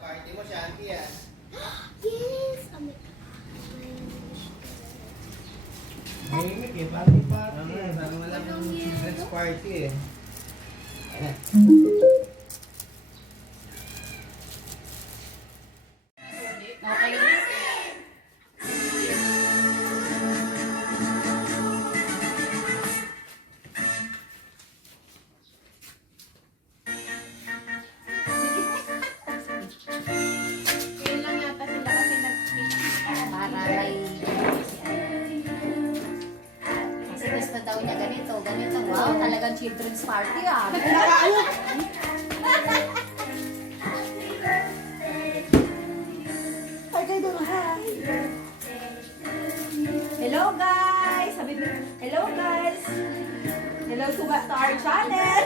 Party mo, Shanti, ah. Yes! Oh my Mahimik eh, party. Sabi mo lang yung children's party eh. Ayan. Okay na. Yun lang yata sila kasi para may kasi gusto daw niya ganito. Wow, talagang children's party ah. Hello guys! Sabi mo, hello guys! Hello to our channel!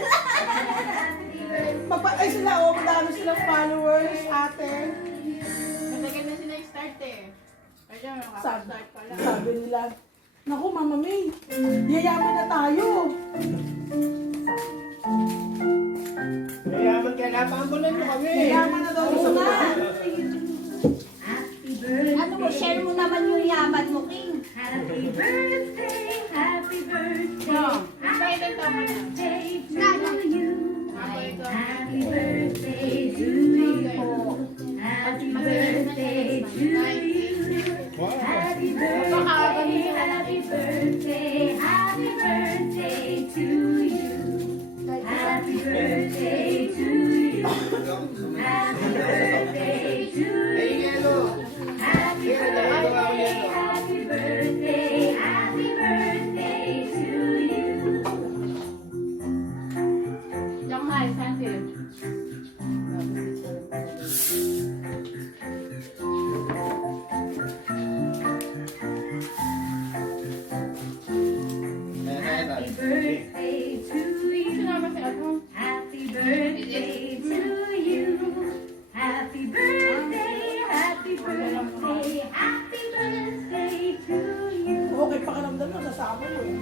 Ay sila, oh, madami silang followers, ate. Matagal na sila i-start eh. Kaya makaka-start pa lang. Sabi nila, naku, Mama May, yayaman na tayo. Mayaman ka na, pambulan mo kami. Yayaman na daw sa mga. Ano mo, share mo naman yung yaman mo, King. Happy birthday, happy birthday. No, ilan taon mo na? To you. Happy birthday to you. Happy birthday to you. Happy birthday, happy birthday, happy birthday to you. Happy birthday to you. Happy birthday to Ay, you. yelo. Happy birthday, happy birthday, happy birthday to you. Shanghai, Santil. Happy birthday to you. Sinama si Ato. Happy birthday to you. Happy birthday, happy birthday, happy birthday to you. Okay, pakiramdam na, nasama mo eh.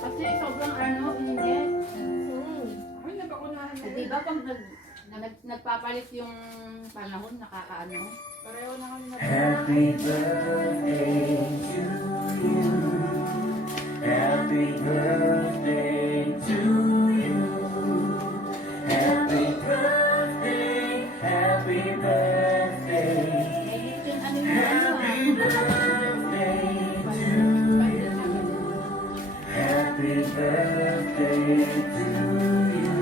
Kasi sobrang ano, init. Ay, napakunahan na. Di ba pag nagpapalit yung panahon, nakakaano? Pareho na kami na. Happy birthday to you. Happy birthday to you. Happy birthday, happy birthday. Yung ano yung ano Happy birthday to you. Happy birthday to you.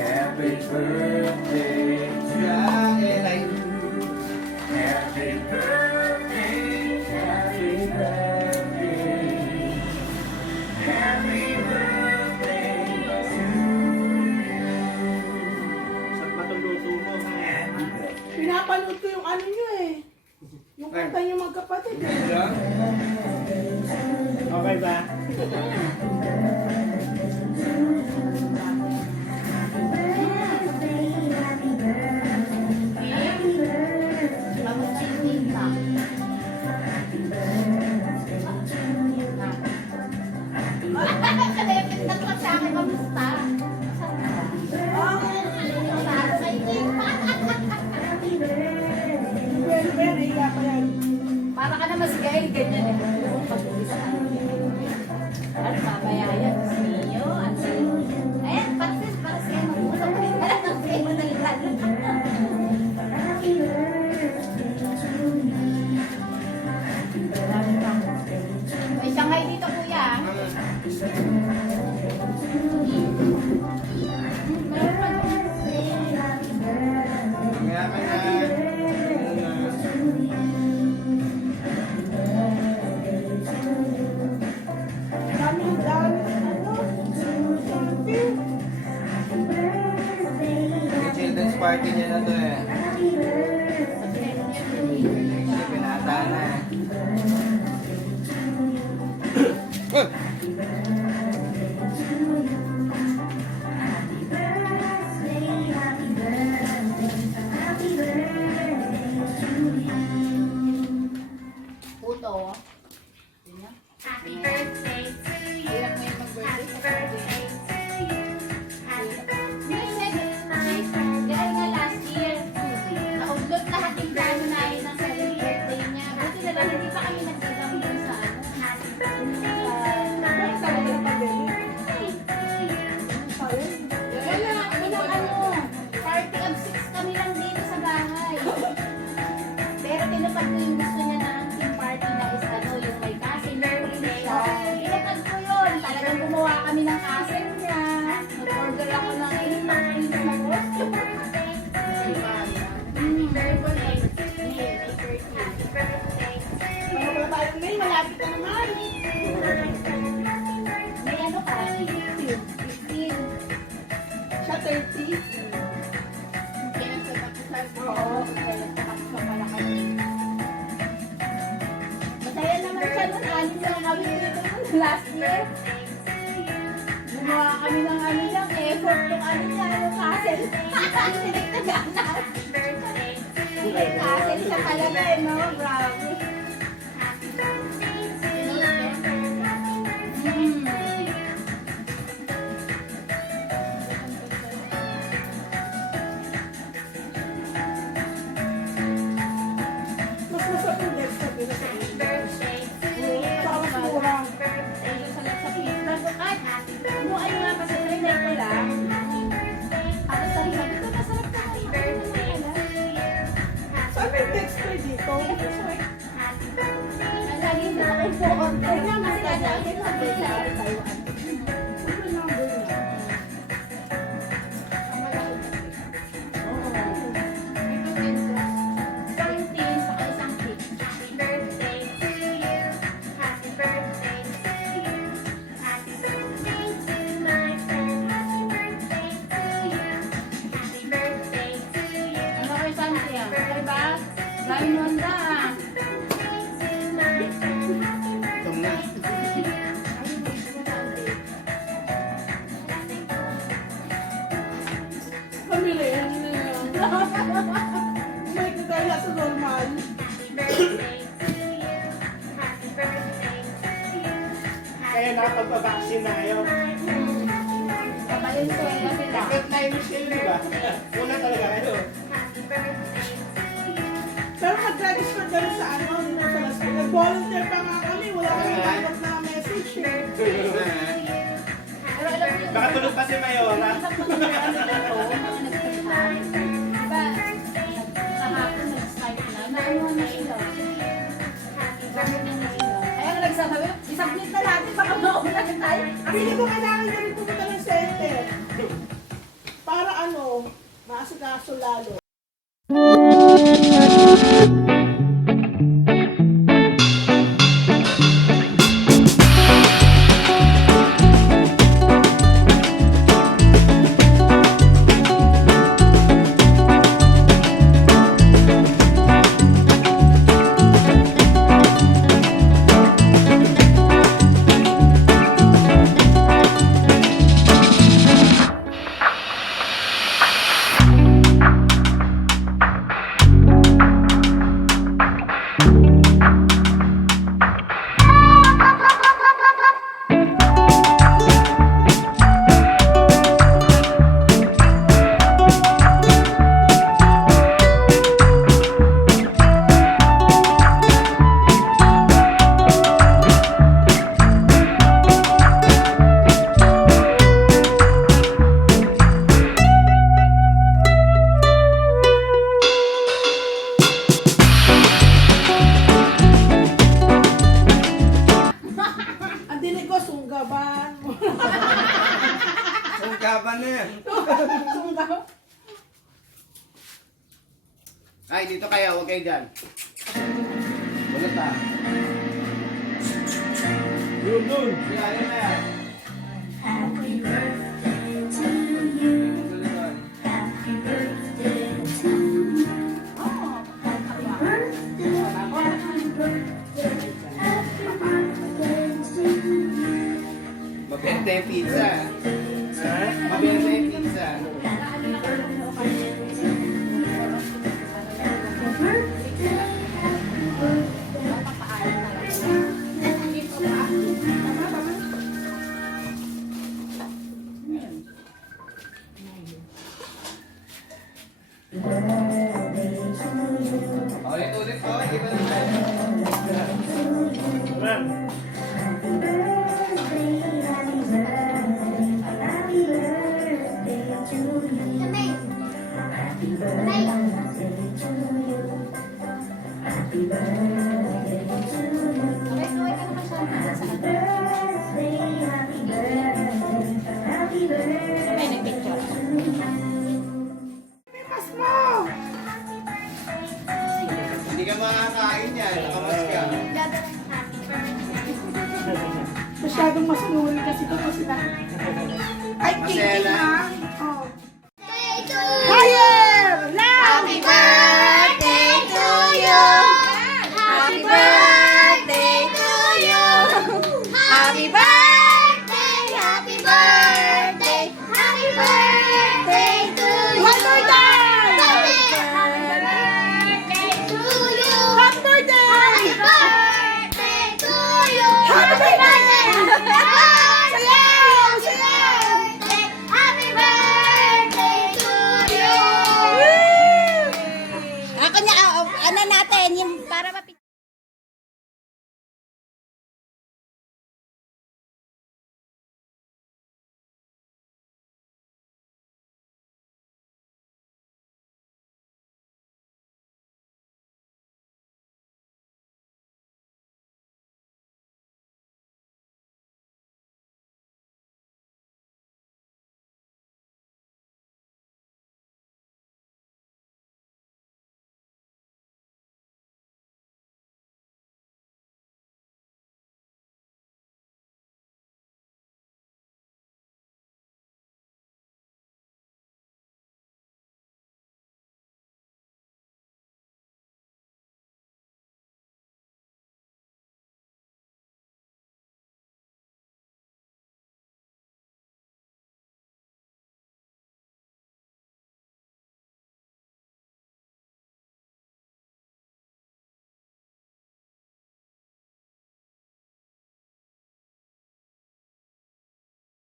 Happy birthday to you. Happy birthday, happy birthday, happy birthday to you. Saan matuluto mo? Pinapanood ko yung ano nyo eh. Yung kanta nyo magkapatid eh. Okay ba? Pwede, higa pa yan. Para ka naman si Gael, ganyan eh. Ano, mamaya yan. party niya na to eh. Kasi pinata na eh. Puto. Ganyan. Happy birthday to you. Hirap ngayon mag-birthday sa birthday. Dahil nga last year, naudlot lahat yung plano namin ng 7th birthday niya. Buti na lang, hindi pa kami nagsigang dun sa Bakit sa mga pandemic? party of 6 kami lang dito sa bahay. Pero tinupad ko yung gusto niya na ang team party na is yung may cousin birthday siya. Tinupad ko yun. Talagang gumawa kami ng cousin niya. Nag-order ako ng ilang na costume. Mga wala tayo ngayon, malapit na naman. May ano ka? 15. Siya 30. Kaya sa tapos Oo. kaya tapos pa pala kayo. Masaya naman siya nun. Anim lang kami dito nun last year. Gumawa kami ng effort yung niya, yung castle. Sinagtagaan. May castle siya talaga no? Grabe. Mas masarap yung next time nila sa inyo. Saka mas mura. Ano nga pa sa trinay ko lang. Tapos sabi ko, masarap ka Saan may Dexter dito? lagi na ako po. Kaya nga kasi dati sabi sa Taiwan. Ano yung number niya? Ano kay Santi ah? Diba? Gawin mo handa ah. Ito na. Pamilihan na lang. May kagaya sa normal. Kaya nakapagpabaksin na kayo. Valenzuela sila. Bakit na yung Michelle, di ba? Una talaga kayo. Pero nag-register kami sa dito sa Las Vegas. Nag-volunteer pa nga kami. Wala kami tanggap na message eh. Pero alam mo yung Baka tulog pa si Mayora. isang mga ano dito, mga nagsasabi. Diba? Kahapon nag-start na. Naanuhan na sila. Naanuhan na sila. Kaya nga nagsasabi, isubmit na natin baka mauna na tayo. Hindi ko kailangan nyo rin pumunta ng center. Para maasikaso lalo. Sungkaban na yan. Ay, dito kayo. Huwag kayo dyan. Ulit ah. Yun, yun. Siyalo na yan. Happy birthday to you. Ulit, ulit. Happy birthday Mabenta yung pizza. Ha? Mabenta yung pizza. Ulit-ulit ko, hindi ba naman? Ma'am. Kamay. Kamay. Okay, so ikaw naman siya sa Sabay nag-picture. Mas mo! Hindi ka makakain yan, nakamas ka. Masyadong masunurin kasi ito sila. Ay, Masela.